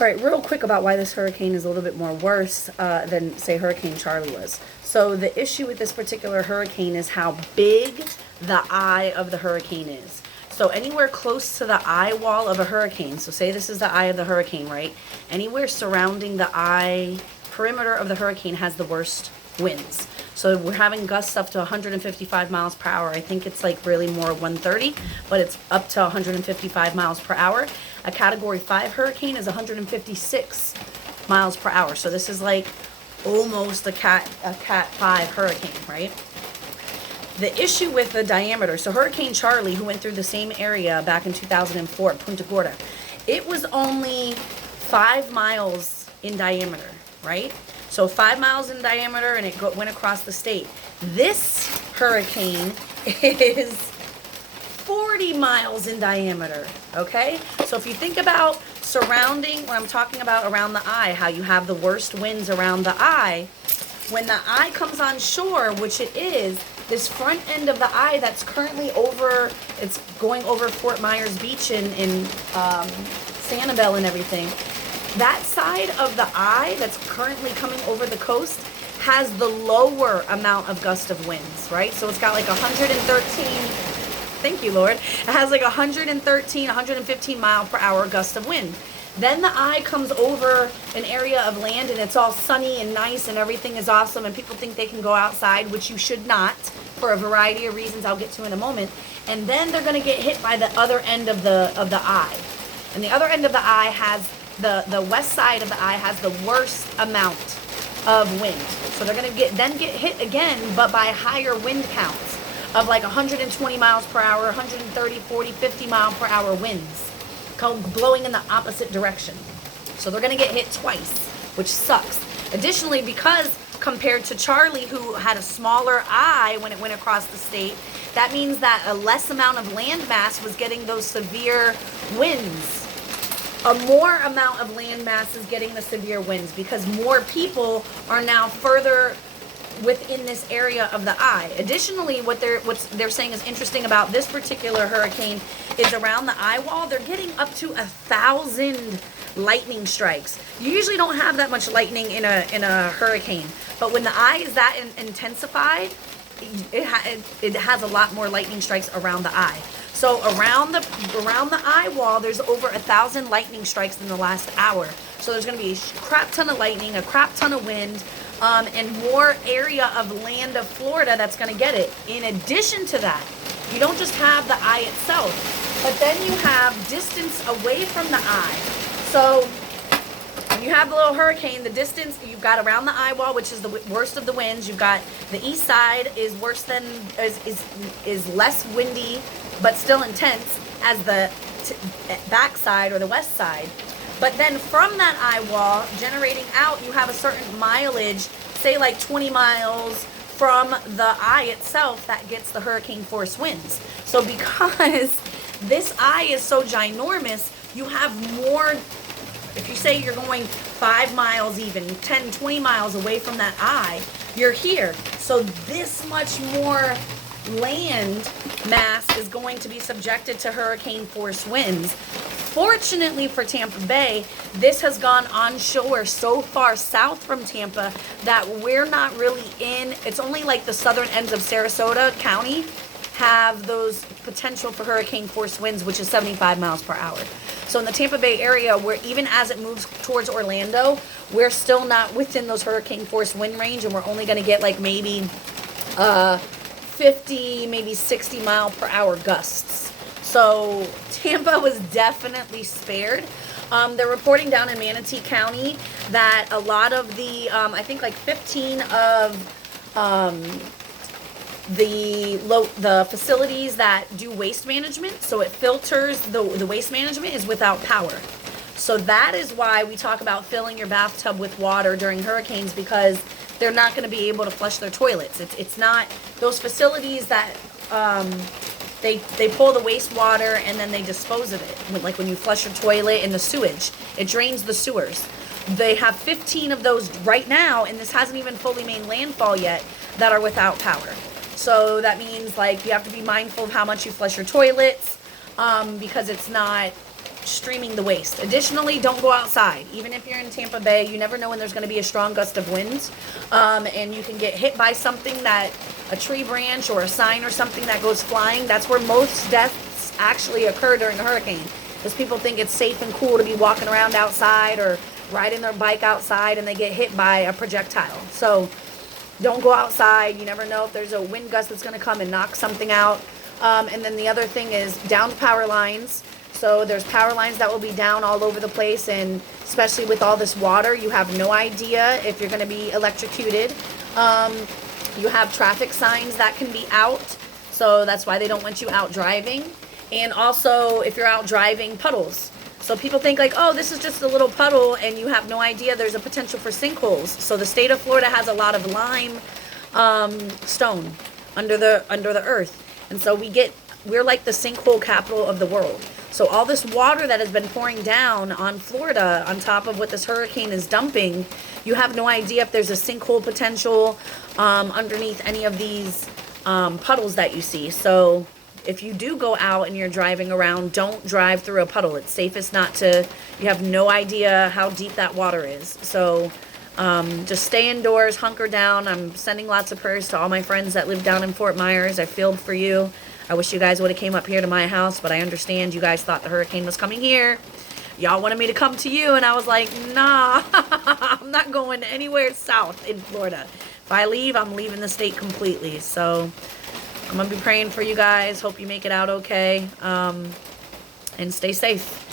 All right, real quick about why this hurricane is a little bit more worse than, say, Hurricane Charlie was. So the issue with this particular hurricane is how big the eye of the hurricane is. So anywhere close to the eye wall of a hurricane, so say this is the eye of the hurricane, right? Anywhere surrounding the eye perimeter of the hurricane has the worst winds. So we're having gusts up to 155 miles per hour. I think it's like really more 130, but it's up to 155 miles per hour. A Category 5 hurricane is 156 miles per hour. So this is like almost a Cat 5 hurricane, right? The issue with the diameter, so Hurricane Charlie, who went through the same area back in 2004, Punta Gorda, it was only 5 miles in diameter, right? So 5 miles in diameter, and it went across the state. This hurricane is 40 miles in diameter, okay? So if you think about surrounding, when I'm talking about around the eye, how you have the worst winds around the eye, when the eye comes on shore, which it is, this front end of the eye that's currently over, it's going over Fort Myers Beach in Sanibel and everything, that side of the eye that's currently coming over the coast has the lower amount of gust of winds, right? So it's got like 113, thank you, Lord. It has like 113, 115 mile per hour gust of wind. Then the eye comes over an area of land and it's all sunny and nice and everything is awesome and people think they can go outside, which you should not for a variety of reasons I'll get to in a moment. And then they're gonna get hit by the other end of the eye. And the other end of the eye has, the west side of the eye has the worst amount of wind. So they're gonna get hit again, but by higher wind counts of like 120 miles per hour, 130, 40, 50 mile per hour winds blowing in the opposite direction. So they're gonna get hit twice, which sucks. Additionally, because compared to Charlie, who had a smaller eye when it went across the state, that means that a less amount of land mass was getting those severe winds. A more amount of land mass is getting the severe winds because more people are now further within this area of the eye. Additionally, what they're saying is interesting about this particular hurricane is around the eye wall, they're getting up to 1,000 lightning strikes. You usually don't have that much lightning in a hurricane, but when the eye is that intensified, it has a lot more lightning strikes around the eye. So around the eye wall, there's over 1,000 lightning strikes in the last hour. So there's going to be a crap ton of lightning, a crap ton of wind, and more area of land of Florida that's going to get it. In addition to that, you don't just have the eye itself, but then you have distance away from the eye. So you have the little hurricane, the distance you've got around the eye wall, which is the worst of the winds. You've got the east side is worse than, is less windy, but still intense as the back side or the west side. But then from that eye wall, generating out, you have a certain mileage, say like 20 miles from the eye itself that gets the hurricane force winds. So because this eye is so ginormous, you have more, if you say you're going 5 miles even, 10, 20 miles away from that eye, you're here. So this much more land mass is going to be subjected to hurricane force winds. Fortunately for Tampa Bay, this has gone onshore so far south from Tampa that we're not really in, it's only like the southern ends of Sarasota County have those potential for hurricane force winds, which is 75 miles per hour. So in the Tampa Bay area, where even as it moves towards Orlando, we're still not within those hurricane force wind range, and we're only going to get like maybe 50, maybe 60 mile per hour gusts. So Tampa was definitely spared. They're reporting down in Manatee County that a lot of the, I think like 15 of the facilities that do waste management, so it filters the waste management, is without power. So that is why we talk about filling your bathtub with water during hurricanes, because they're not going to be able to flush their toilets. It's not those facilities that they pull the wastewater and then they dispose of it. Like when you flush your toilet in the sewage, it drains the sewers. They have 15 of those right now, and this hasn't even fully made landfall yet, that are without power. So that means like you have to be mindful of how much you flush your toilets, because it's not streaming the waste. Additionally, don't go outside. Even if you're in Tampa Bay, you never know when there's going to be a strong gust of wind, and you can get hit by something, that a tree branch or a sign or something that goes flying. That's where most deaths actually occur during a hurricane, because people think it's safe and cool to be walking around outside or riding their bike outside, and they get hit by a projectile. So don't go outside. You never know if there's a wind gust that's going to come and knock something out. And then the other thing is downed power lines. So there's power lines that will be down all over the place, and especially with all this water, you have no idea if you're going to be electrocuted. You have traffic signs that can be out, so that's why they don't want you out driving. And also, if you're out driving, puddles. So people think like, oh, this is just a little puddle, and you have no idea there's a potential for sinkholes. So the state of Florida has a lot of lime stone under the earth. And so we're like the sinkhole capital of the world. So all this water that has been pouring down on Florida on top of what this hurricane is dumping, you have no idea if there's a sinkhole potential underneath any of these puddles that you see. So if you do go out and you're driving around, don't drive through a puddle. It's safest not to. You have no idea how deep that water is. So just stay indoors, hunker down. I'm sending lots of prayers to all my friends that live down in Fort Myers. I feel for you. I wish you guys would have came up here to my house, but I understand you guys thought the hurricane was coming here. Y'all wanted me to come to you, and I was like, nah, I'm not going anywhere south in Florida. If I leave, I'm leaving the state completely. So I'm going to be praying for you guys. Hope you make it out okay, and stay safe.